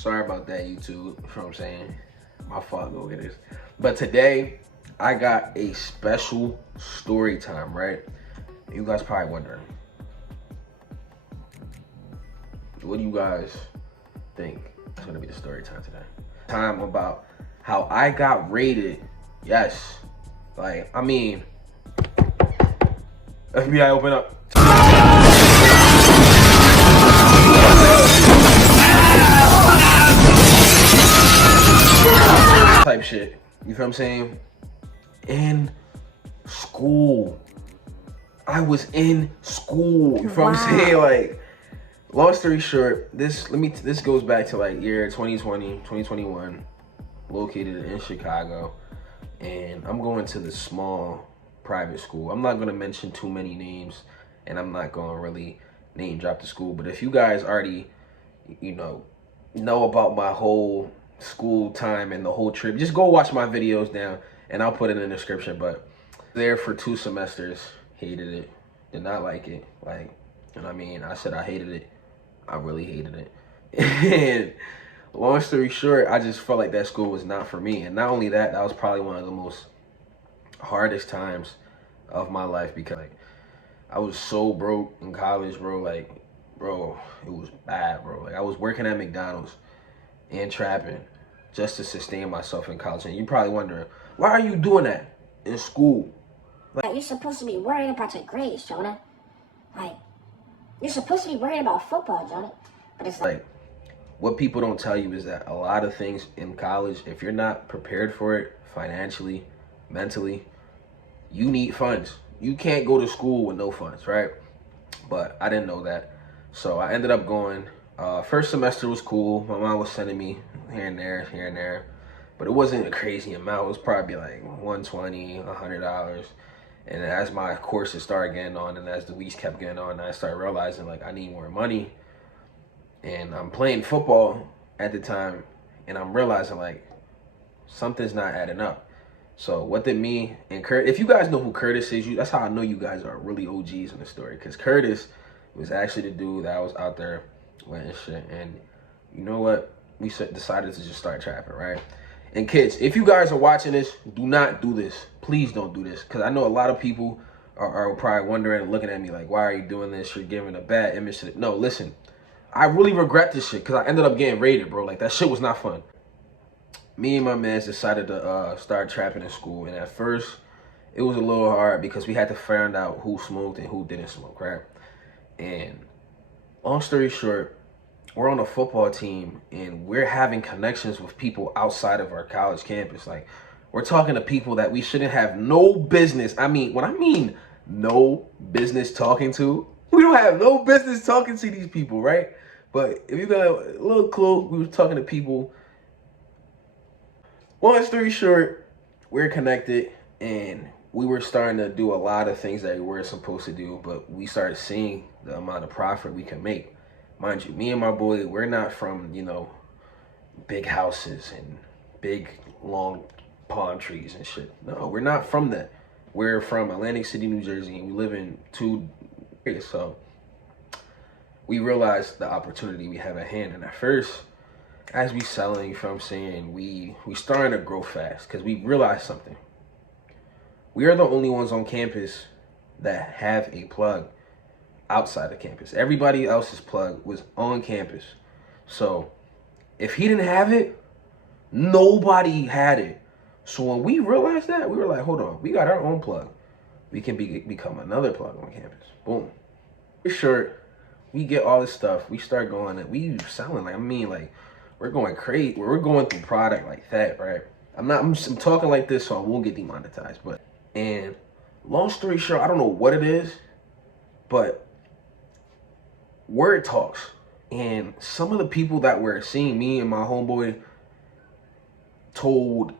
Sorry about that, YouTube. You know what I'm saying? My fault, go-getters. But today, I got a special story time, right? You guys probably wondering, what do you guys think is gonna be the story time today? Time about how I got raided. Yes. Like, I mean, FBI, open up. Type shit. You feel what I'm saying? In school. I was in school. You feel what I'm saying? Like, long story short, this goes back to like year 2020, 2021, located in Chicago. And I'm going to this small private school. I'm not gonna mention too many names, and I'm not gonna really name drop the school. But if you guys already, know about my whole school time and the whole trip, just go watch my videos down, and I'll put it in the description. But there for 2 semesters, hated it, did not like it. Like, and I mean, I said I hated it. I really hated it. And long story short, I just felt like that school was not for me. And not only that, that was probably one of the most hardest times of my life, because like, I was so broke in college, bro. Like, bro, it was bad, bro. Like, I was working at McDonald's and trapping just to sustain myself in college. And you're probably wondering, why are you doing that in school? Like, you're supposed to be worrying about your grades, Jonah. Like, you're supposed to be worrying about football, Jonah. But it's like, what people don't tell you is that a lot of things in college, if you're not prepared for it financially, mentally, you need funds. You can't go to school with no funds, right? But I didn't know that. So I ended up going. First semester was cool. My mom was sending me here and there. But it wasn't a crazy amount. It was probably like $120, $100. And as my courses started getting on, and as the weeks kept getting on, I started realizing like I need more money. And I'm playing football at the time, and I'm realizing like something's not adding up. So what did me and Curtis, if you guys know who Curtis is, that's how I know you guys are really OGs in the story. Because Curtis was actually the dude that I was out there with and shit. And you know what? We decided to just start trapping, right? And kids, if you guys are watching this, do not do this. Please don't do this. Because I know a lot of people are probably wondering and looking at me like, why are you doing this? You're giving a bad image to it. No, listen. I really regret this shit because I ended up getting raided, bro. Like, that shit was not fun. Me and my mans decided to start trapping in school. And at first, it was a little hard because we had to find out who smoked and who didn't smoke, right? And long story short, we're on a football team and we're having connections with people outside of our college campus. Like, we're talking to people that we shouldn't have no business. I mean, when I mean no business talking to, we don't have no business talking to these people, right? But if you got a little clue, we were talking to people. Long story short, we're connected and we were starting to do a lot of things that we weren't supposed to do, but we started seeing the amount of profit we can make. Mind you, me and my boy, we're not from, big houses and big, long palm trees and shit. No, we're not from that. We're from Atlantic City, New Jersey, and we live in 2 areas. So we realized the opportunity we have at hand. And at first, as we selling, you feel what I'm saying, we starting to grow fast because we realized something. We are the only ones on campus that have a plug outside of campus. Everybody else's plug was on campus. So if he didn't have it, nobody had it. So when we realized that, we were like, hold on, we got our own plug. We can become another plug on campus. Boom. For sure, we get all this stuff. We start going and we selling. Like, I mean, like, we're going crazy. We're going through product like that, right? I'm talking like this so I won't get demonetized. And long story short, I don't know what it is, but word talks. And some of the people that were seeing me and my homeboy told,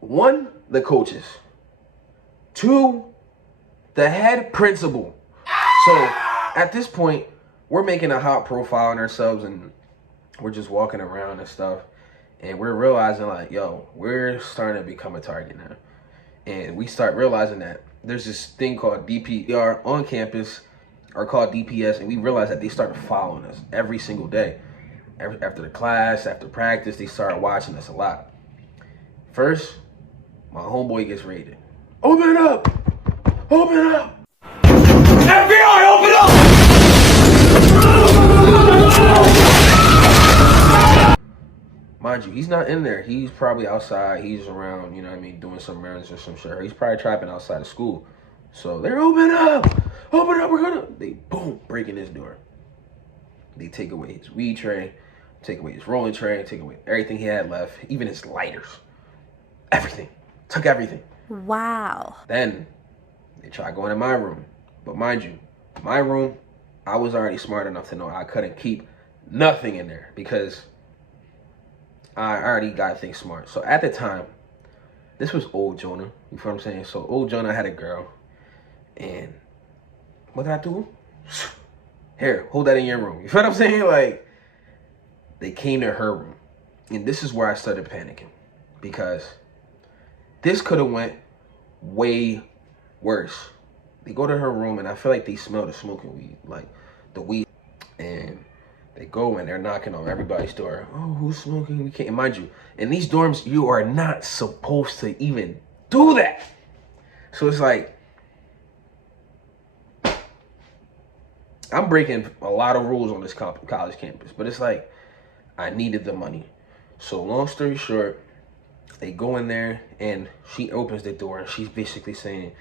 1, the coaches, 2, the head principal. So at this point, we're making a hot profile on ourselves and we're just walking around and stuff. And we're realizing like, yo, we're starting to become a target now. And we start realizing that there's this thing called DPR on campus, or called DPS, and we realized that they started following us every single day. After the class, after practice, they started watching us a lot. First, my homeboy gets raided. Open up! Open up! FBI, open up! Mind you, he's not in there. He's probably outside. He's around, you know what I mean, doing some errands or some shit. He's probably trapping outside of school. So they're open up! Open up, we're gonna... They, boom, break in his door. They take away his weed tray, take away his rolling tray, take away everything he had left, even his lighters. Everything. Took everything. Wow. Then they tried going in my room. But mind you, my room, I was already smart enough to know I couldn't keep nothing in there because I already got things smart. So at the time, this was old Jonah. You feel what I'm saying? So old Jonah had a girl. And what did I do? Here, hold that in your room. You feel what I'm saying? Like, they came to her room. And this is where I started panicking. Because this could have went way worse. They go to her room, and I feel like they smell the smoking weed. Like, the weed. And they go, and they're knocking on everybody's door. Oh, who's smoking? We can't. And mind you, in these dorms, you are not supposed to even do that. So it's like, I'm breaking a lot of rules on this college campus, but it's like, I needed the money. So long story short, they go in there and she opens the door and she's basically saying,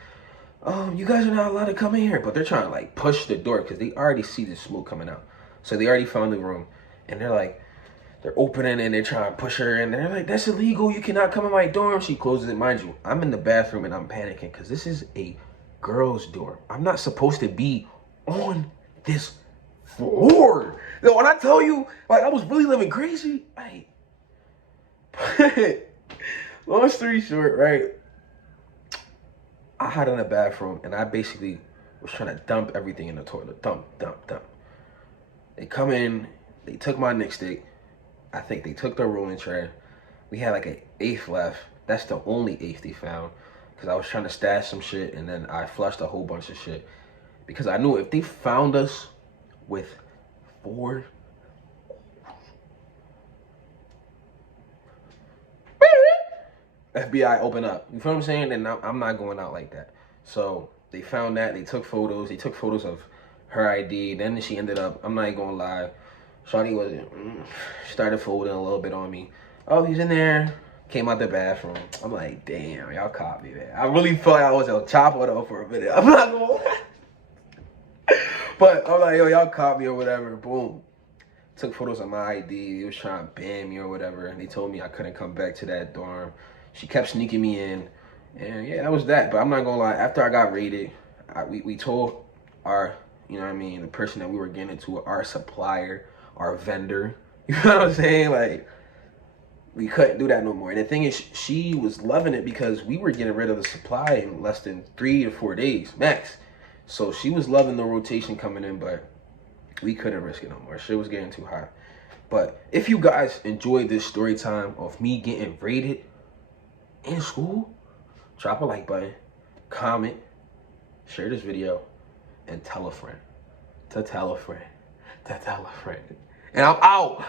you guys are not allowed to come in here. But they're trying to like push the door because they already see the smoke coming out. So they already found the room and they're opening and they're trying to push her and they're like, that's illegal. You cannot come in my dorm. She closes it. Mind you, I'm in the bathroom and I'm panicking because this is a girl's dorm. I'm not supposed to be on this floor. Yo, when I tell you, like, I was really living crazy, like, long story short, right? I hid in the bathroom and I basically was trying to dump everything in the toilet. Dump. They come in, they took my nightstick. I think they took the rolling tray. We had like an eighth left. That's the only eighth they found. Because I was trying to stash some shit and then I flushed a whole bunch of shit. Because I knew if they found us with 4 FBI, open up. You feel what I'm saying? And I'm not going out like that. So they found that. They took photos. They took photos of her ID. Then she ended up, I'm not even going to lie, Shawty started folding a little bit on me. Oh, he's in there. Came out the bathroom. I'm like, damn, y'all caught me, man. I really felt like I was El Chapo though for a minute. I'm not going to lie. But I'm like, yo, y'all caught me or whatever. Boom. Took photos of my ID. They was trying to ban me or whatever. And they told me I couldn't come back to that dorm. She kept sneaking me in. And yeah, that was that. But I'm not going to lie. After I got raided, we told our, you know what I mean, the person that we were getting into, our supplier, our vendor. You know what I'm saying? Like, we couldn't do that no more. And the thing is, she was loving it because we were getting rid of the supply in less than 3 to 4 days, max. So she was loving the rotation coming in, but we couldn't risk it no more. Shit was getting too hot. But if you guys enjoyed this story time of me getting raided in school, drop a like button, comment, share this video, and tell a friend. To tell a friend. To tell a friend. And I'm out.